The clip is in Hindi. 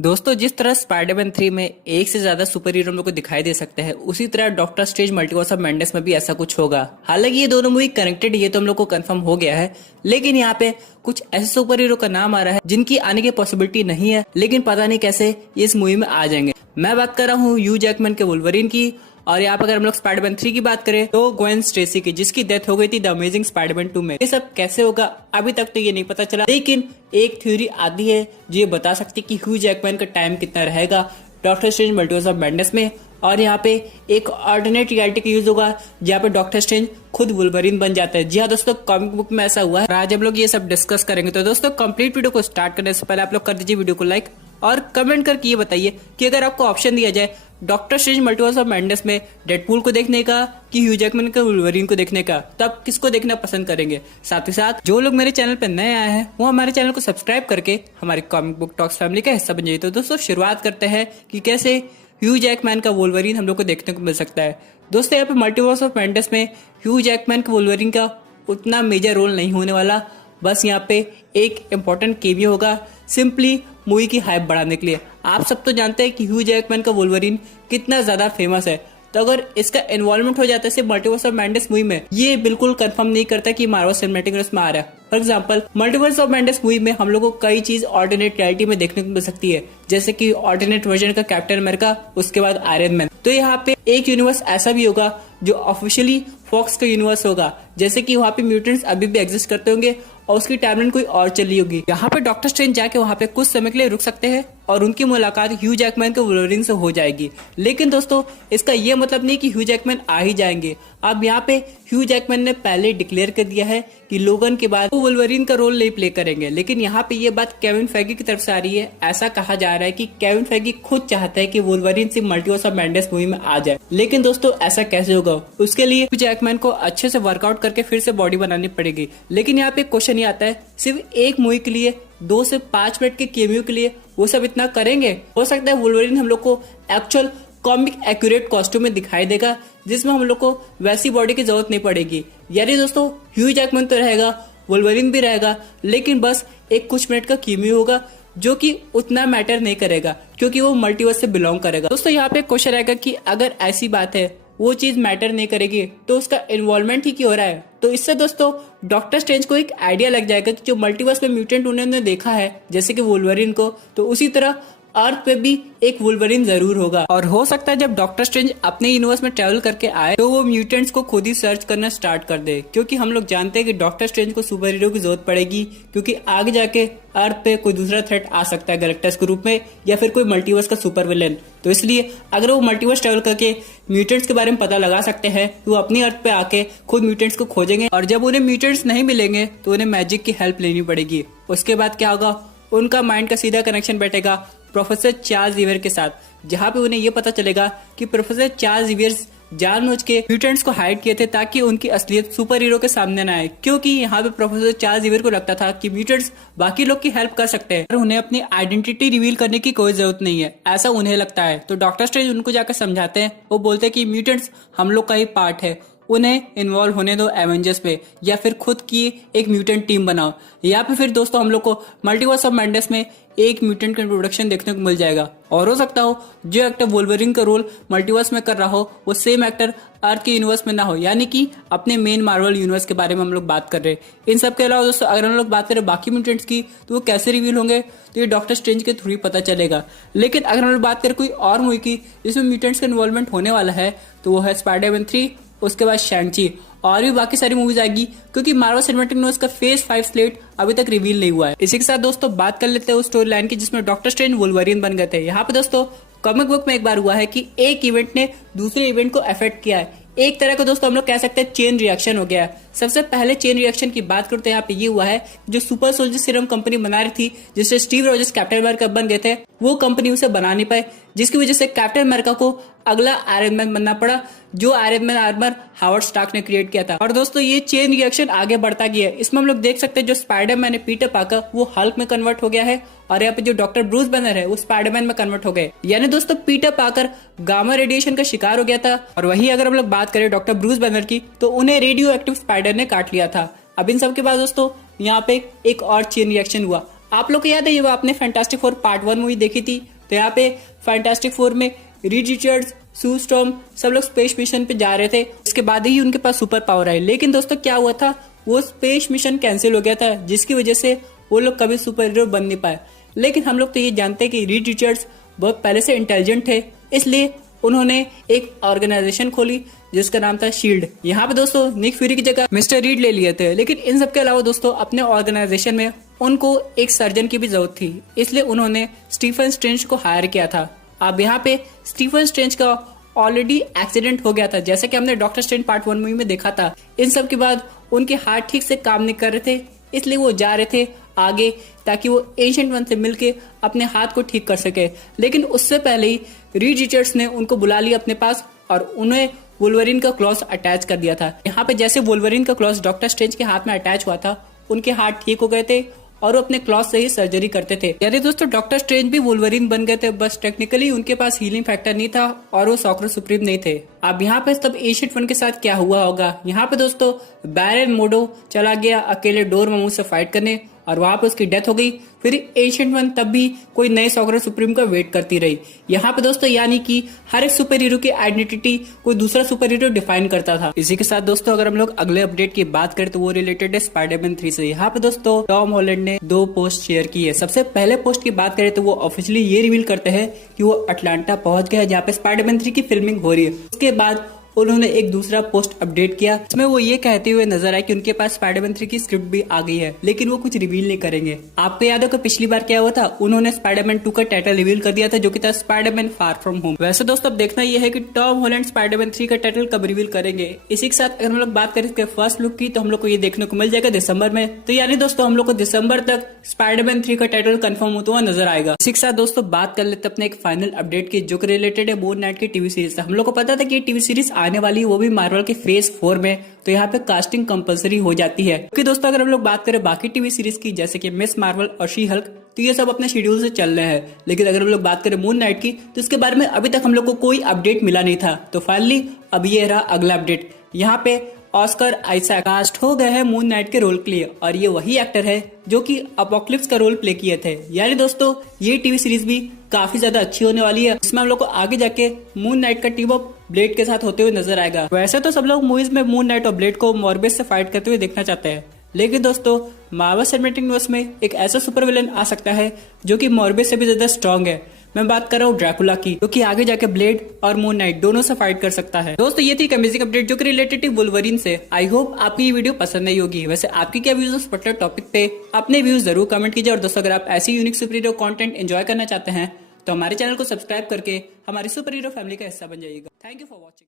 दोस्तों, जिस तरह स्पाइडरमैन 3 में एक से ज्यादा सुपर हीरो हम लोग को दिखाई दे सकते हैं, उसी तरह doctor strange multiverse of madness में भी ऐसा कुछ होगा। हालांकि ये दोनों मूवी कनेक्टेड है, ये तो हम लोग को कंफर्म हो गया है, लेकिन यहाँ पे कुछ ऐसे सुपर हीरो का नाम आ रहा है जिनकी आने की पॉसिबिलिटी नहीं है, लेकिन पता नहीं कैसे ये इस मूवी में आ जाएंगे। मैं बात कर रहा हूँ ह्यू जैकमैन के वुल्वरीन की, और यहाँ पर अगर हम लोग स्पाइडरमैन 3 की बात करें तो ग्वेन स्टेसी की, जिसकी डेथ हो गई थी द अमेजिंग स्पाइडरमैन 2 में। ये सब कैसे होगा अभी तक तो ये नहीं पता चला, लेकिन एक थ्योरी आती है जो ये बता सकती है कि ह्यू जैकमैन का टाइम कितना रहेगा doctor strange multiverse of madness में, और यहाँ पे एक ऑल्टरनेट रियलिटी का यूज होगा जहाँ पे डॉक्टर स्ट्रेंज खुद वुल्वरीन बन जाता है। जी हाँ दोस्तों, कॉमिक बुक में ऐसा हुआ है। आज हम लोग ये सब डिस्कस करेंगे। तो दोस्तों, कंप्लीट वीडियो को स्टार्ट करने से पहले आप लोग कर दीजिए वीडियो को लाइक और कमेंट करके ये बताइए कि अगर आपको ऑप्शन दिया जाए doctor strange multiverse of madness में डेडपूल को देखने का कि ह्यू जैकमैन के वुल्वरीन को देखने का, तो आप किसको देखना पसंद करेंगे? साथ ही साथ जो लोग मेरे चैनल पर नए आए हैं वो हमारे चैनल को सब्सक्राइब करके हमारी कॉमिक बुक टॉक्स फैमिली का हिस्सा बन जाइए। तो दोस्तों, शुरुआत करते हैं कि कैसे ह्यू जैकमैन का वुल्वरीन हम लोग को देखने को मिल सकता है। दोस्तों, यहाँ पे मल्टीवर्स ऑफ मैडनेस में ह्यू जैकमैन के वुल्वरीन का उतना मेजर रोल नहीं होने वाला, बस यहाँ पे एक इम्पोर्टेंट केमियो होगा सिंपली मूवी की हाइप बढ़ाने के लिए। आप सब तो जानते हैं कि ह्यू जैकमैन का वुल्वरीन कितना ज्यादा फेमस है, तो अगर इसका इन्वॉल्वमेंट हो जाता है सिर्फ मल्टीवर्स ऑफ मैडनेस मूवी में, ये बिल्कुल कंफर्म नहीं करता कि मार्वल सिनेमैटिक यूनिवर्स में आ रहा है। For example, multiverse of madness movie में हम लोग को कई चीज ऑल्टरनेट रियलिटी में देखने को मिल सकती है, जैसे कि ऑल्टरनेट वर्जन का कैप्टन अमेरिका, उसके बाद आयरन मैन। तो यहाँ पे एक यूनिवर्स ऐसा भी होगा जो ऑफिशियली फॉक्स का यूनिवर्स होगा, जैसे कि वहाँ पे म्यूटेंट्स अभी भी एग्जिस्ट करते होंगे और उसकी टाइमलाइन कोई और चली होगी। यहाँ पे डॉक्टर स्ट्रेंज जाके वहाँ पे कुछ समय के लिए रुक सकते हैं और उनकी मुलाकात ह्यू जैकमैन के वुल्वरीन से हो जाएगी। लेकिन दोस्तों, इसका ये मतलब नहीं कि ह्यू जैकमैन आ ही जाएंगे। अब यहाँ पे ह्यू जैकमैन ने पहले डिक्लेयर कर दिया है कि लोगन के बाद वो वुल्वरीन का रोल नहीं प्ले करेंगे, लेकिन यहाँ पे ये बात केविन फेगी की तरफ से आ रही है। ऐसा कहा जा रहा है कि केविन फेगी खुद चाहता है कि वुल्वरीन सिर्फ मल्टीवर्स ऑफ मैडनेस मूवी में आ जाए। लेकिन दोस्तों, ऐसा कैसे होगा? उसके लिए ह्यू जैकमैन को अच्छे से वर्कआउट करके फिर से बॉडी बनानी पड़ेगी। लेकिन यहाँ पे क्वेश्चन ये आता है, सिर्फ एक मूवी के लिए 2 से 5 मिनट के केमियो के लिए वो सब इतना करेंगे? हो सकता है वुल्वरीन हम लोग को एक्चुअल कॉमिक एक्यूरेट कॉस्ट्यूम में दिखाई देगा, जिसमें हम लोग को वैसी बॉडी की जरूरत नहीं पड़ेगी। यानी दोस्तों, ह्यू जैकमैन तो रहेगा, वुल्वरीन भी रहेगा, लेकिन बस एक कुछ मिनट का केमियो होगा जो कि उतना मैटर नहीं करेगा क्योंकि वो मल्टीवर्स से बिलोंग करेगा। दोस्तों, यहाँ पे क्वेश्चन आएगा कि अगर ऐसी बात है, वो चीज मैटर नहीं करेगी, तो उसका इन्वॉल्वमेंट ही क्यों हो रहा है? तो इससे दोस्तों डॉक्टर स्ट्रेंज को एक आइडिया लग जाएगा कि जो मल्टीवर्स में म्यूटेंट उन्होंने देखा है, जैसे कि वुल्वरीन को, तो उसी तरह अर्थ पे भी एक वुल्वरीन जरूर होगा। और हो सकता है जब डॉक्टर स्ट्रेंज अपने यूनिवर्स में ट्रेवल करके आए तो वो म्यूटेंट्स को खुद ही सर्च करना स्टार्ट कर दे, क्योंकि हम लोग जानते हैं कि डॉक्टर स्ट्रेंज को सुपर हीरो की जरूरत पड़ेगी, क्योंकि आगे जाके अर्थ पे कोई दूसरा थ्रेट आ सकता है गैलेक्टस के रूप में, या फिर कोई मल्टीवर्स का सुपर विलेन। तो इसलिए अगर वो मल्टीवर्स ट्रेवल करके म्यूटेंट्स के बारे में पता लगा सकते हैं, तो वो अपनी अर्थ पे आके खुद म्यूटेंट्स को खोजेंगे, और जब उन्हें म्यूटेंट्स नहीं मिलेंगे तो उन्हें मैजिक की हेल्प लेनी पड़ेगी। उसके बाद क्या होगा? उनका माइंड का सीधा कनेक्शन बैठेगा प्रोफेसर चार्ल्स ज़ेवियर के साथ, जहाँ पे उन्हें ये पता चलेगा कि प्रोफेसर चार्ल्स ज़ेवियर जानबूझ के म्यूटेंट्स को हाइड किए थे ताकि उनकी असलियत सुपर हीरो के सामने ना आए, क्योंकि यहाँ पे प्रोफेसर चार्ल्स ज़ेवियर को लगता था कि म्यूटेंट्स बाकी लोग की हेल्प कर सकते हैं और उन्हें अपनी आइडेंटिटी रिवील करने की कोई जरूरत नहीं है, ऐसा उन्हें लगता है। तो डॉक्टर स्ट्रेंज उनको जाकर समझाते हैं, वो बोलते हैं कि म्यूटेंट्स हम लोग का ही पार्ट है, उन्हें इन्वॉल्व होने दो एवेंजर्स में, या फिर खुद की एक म्यूटेंट टीम बनाओ, या फिर दोस्तों हम लोग को मल्टीवर्स ऑफ मैडनेस में एक म्यूटेंट का इंट्रोडक्शन देखने को मिल जाएगा। और हो सकता हो जो एक्टर वुल्वरीन का रोल मल्टीवर्स में कर रहा हो वो सेम एक्टर अर्थ के यूनिवर्स में ना हो, यानी कि अपने मेन मार्वल यूनिवर्स के बारे में हम लोग बात कर रहे हैं। इन सब के अलावा दोस्तों, अगर हम लोग बात करें बाकी म्यूटेंट्स की, तो वो कैसे रिवील होंगे, तो ये डॉक्टर स्ट्रेंज के थ्रू ही पता चलेगा। लेकिन अगर हम लोग बात करें कोई और मूवी की जिसमें म्यूटेंट्स का इन्वॉल्वमेंट होने वाला है, तो वो है स्पाइडरमैन 3, उसके बाद शैंग-ची, और भी बाकी सारी मूवीज आएगी, क्योंकि मार्वल सिनेमैटिक यूनिवर्स का फेज 5 स्लेट अभी तक रिवील नहीं हुआ है। इसी के साथ दोस्तों बात कर लेते हैं उस स्टोरी लाइन की जिसमें डॉक्टर स्ट्रेंज वुल्वरीन बन गए थे। यहाँ पे दोस्तों कॉमिक बुक में एक बार हुआ है कि एक इवेंट ने दूसरे इवेंट को अफेक्ट किया है। एक तरह का दोस्तों हम लोग कह सकते हैं चेन रिएक्शन हो गया है। सबसे पहले चेन रिएक्शन की बात करते हैं, यहाँ पे ये हुआ है जो सुपर सोल्जर सीरम कंपनी बना रही थी, जिससे स्टीव रॉजर्स कैप्टन अमेरिका बन गए थे, वो कंपनी उसे बना नहीं पाए, जिसकी वजह से कैप्टन अमेरिका को अगला आयरन मैन बनना पड़ा, जो Iron Man armour Howard Stark ने क्रिएट किया था। और दोस्तों ये चेन रिएक्शन आगे बढ़ता गया है। इसमें हम लोग देख सकते हैं जो स्पाइडरमैन है पीटर पार्कर, वो हल्क में कन्वर्ट हो गया है, और यहाँ पे जो डॉक्टर ब्रूस बैनर है वो स्पाइडरमैन में कन्वर्ट हो गए। यानी दोस्तों पीटर पार्कर गामा रेडिएशन का शिकार हो गया था, और वही अगर हम लोग बात करें डॉक्टर ब्रूस बैनर की, तो उन्हें रेडियो एक्टिव स्पाइडर ने काट लिया था। अब इन सब के बाद दोस्तों यहाँ पे एक और चेन रिएक्शन हुआ। आप लोग को याद है ये वो आपने फैंटास्टिक फोर पार्ट 1 मूवी देखी थी, तो यहाँ पे फैंटास्टिक फोर में रीड रिचर्ड्स, सू स्टॉर्म सब लोग स्पेस मिशन पे जा रहे थे। इसके बाद ही उनके पास सुपर पावर आई, लेकिन दोस्तों क्या हुआ था, वो स्पेस मिशन कैंसिल हो गया था, जिसकी वजह से वो लोग कभी सुपर हीरो बन नहीं पाए। लेकिन हम लोग तो ये जानते हैं कि रीड रिचर्ड्स बहुत पहले से इंटेलिजेंट थे, इसलिए उन्होंने एक ऑर्गेनाइजेशन खोली जिसका नाम था शील्ड। यहाँ पे दोस्तों निक फ्यूरी की जगह मिस्टर रीड ले लिए थे, लेकिन इन सब के अलावा दोस्तों अपने ऑर्गेनाइजेशन में उनको एक सर्जन की भी जरूरत थी, इसलिए उन्होंने स्टीफन स्ट्रेंज को हायर किया था। अब यहाँ पे स्टीफन स्ट्रेंज का ऑलरेडी एक्सीडेंट हो गया था, जैसे कि हमने डॉक्टर स्ट्रेंज पार्ट 1 मूवी में देखा था। इन सब के बाद उनके हाथ ठीक से काम नहीं कर रहे थे, इसलिए वो जा रहे थे आगे ताकि वो एंशिएंट वन से मिलके अपने हाथ को ठीक कर सके। लेकिन उससे पहले ही रीड रिचर्ड्स ने उनको बुला लिया अपने पास और उन्हें वुल्वरीन का क्लॉस अटैच कर दिया था। यहाँ पे जैसे वुल्वरीन का क्लॉस डॉक्टर स्ट्रेंज के हाथ में अटैच हुआ था, उनके हाथ ठीक हो गए थे और वो अपने क्लॉस से ही सर्जरी करते थे। यानी दोस्तों डॉक्टर स्ट्रेंज भी वुल्वरीन बन गए थे, बस टेक्निकली उनके पास हीलिंग फैक्टर नहीं था और वो सॉर्सरर सुप्रीम नहीं थे। अब यहाँ पे तब एंशिएंट वन के साथ क्या हुआ होगा, यहाँ पे दोस्तों बैरन मोडो चला गया अकेले डोरमामू से फाइट करने और वहां पे उसकी डेथ हो गई। फिर एंशिएंट वन तब भी कोई नए सॉर्सरर सुप्रीम का वेट करती रही। यहाँ पे दोस्तों यानी कि हर एक सुपर हीरो की आइडेंटिटी कोई दूसरा सुपर हीरो डिफाइन करता था। इसी के साथ दोस्तों अगर हम लोग अगले अपडेट की बात करें तो वो रिलेटेड है स्पाइडरमैन 3 से। यहाँ पे दोस्तों टॉम हॉलैंड ने 2 पोस्ट शेयर की है। सबसे पहले पोस्ट की बात करें तो वो ऑफिशियली ये रिवील करते हैं कि वो अटलांटा पहुंच गया जहाँ पे स्पाइडरमैन 3 की फिल्मिंग हो रही है। उसके बाद उन्होंने एक दूसरा पोस्ट अपडेट किया, इसमें वो ये कहते हुए नजर आए कि उनके पास स्पाइडरमैन 3 की स्क्रिप्ट भी आ गई है, लेकिन वो कुछ रिवील नहीं करेंगे। आपको याद है कि पिछली बार क्या हुआ था, उन्होंने स्पाइडरमैन 2 का टाइटल रिवील कर दिया था जो कि था स्पाइडरमैन फार फ्रॉम होम। वैसे दोस्तों अब देखना यह है कि टॉम हॉलैंड स्पाइडरमैन 3 का टाइटल कब रिवील करेंगे। इसी के साथ अगर हम लोग बात करें इसके फर्स्ट लुक की तो हम लोग को ये देखने को मिल जाएगा दिसंबर में। तो यानी दोस्तों हम लोग को दिसंबर तक स्पाइडरमैन 3 का टाइटल कंफर्म होता हुआ नजर आएगा। इसी के साथ दोस्तों बात कर लेते अपने एक फाइनल अपडेट की जो कि रिलेटेड है मून नाइट की टीवी सीरीज से। हम लोग को पता था कि टीवी सीरीज आने वाली वो भी मार्वल के फेज 4 में, तो यहाँ पे कास्टिंग कंपलसरी हो जाती है। क्योंकि दोस्तों अगर हम लोग बात करें बाकी टीवी सीरीज की जैसे कि मिस मार्वल और शी हल्क, तो ये सब अपने शेड्यूल से चल रहे हैं। लेकिन अगर हम लोग बात करें मून नाइट की तो इसके बारे में अभी तक हम लोग को कोई अपडेट मिला नहीं था। तो फाइनली अब ये रहा अगला अपडेट। यहाँ पे ऑस्कर आइजैक कास्ट हो गए हैं मून नाइट के रोल के लिए और ये वही एक्टर है जो कि अपोक्लिप्स का रोल प्ले किए थे। यानी दोस्तों ये टीवी सीरीज भी काफी ज्यादा अच्छी होने वाली है। इसमें हम लोग को आगे जाके मून नाइट का टीम अप ब्लेड के साथ होते हुए नजर आएगा। वैसे तो सब लोग मूवीज में मून नाइट और ब्लेड को मॉर्बियस से फाइट करते हुए देखना चाहते हैं, लेकिन दोस्तों मार्वल सिनेमैटिक यूनिवर्स में एक ऐसा सुपर विलन आ सकता है जो कि मॉर्बियस से भी ज्यादा स्ट्रॉन्ग है। मैं बात कर रहा हूँ ड्रैकुला की, जो कि आगे जाके ब्लेड और मून नाइट दोनों से फाइट कर सकता है। दोस्तों ये थी एक अमेजिंग अपडेट जो कि रिलेटेड थी वुल्वरीन से। आई होप आपकी ये वीडियो पसंद नहीं होगी। वैसे आपकी क्या व्यूज उस पर्टिकुलर टॉपिक पे, अपने व्यूज जरूर कमेंट कीजिए। और दोस्तों अगर आप ऐसी unique super hero content enjoy करना चाहते हैं तो हमारे चैनल को सब्सक्राइब करके हमारी सुपर हीरो फैमिली का हिस्सा बन जाइएगा। Thank you for watching.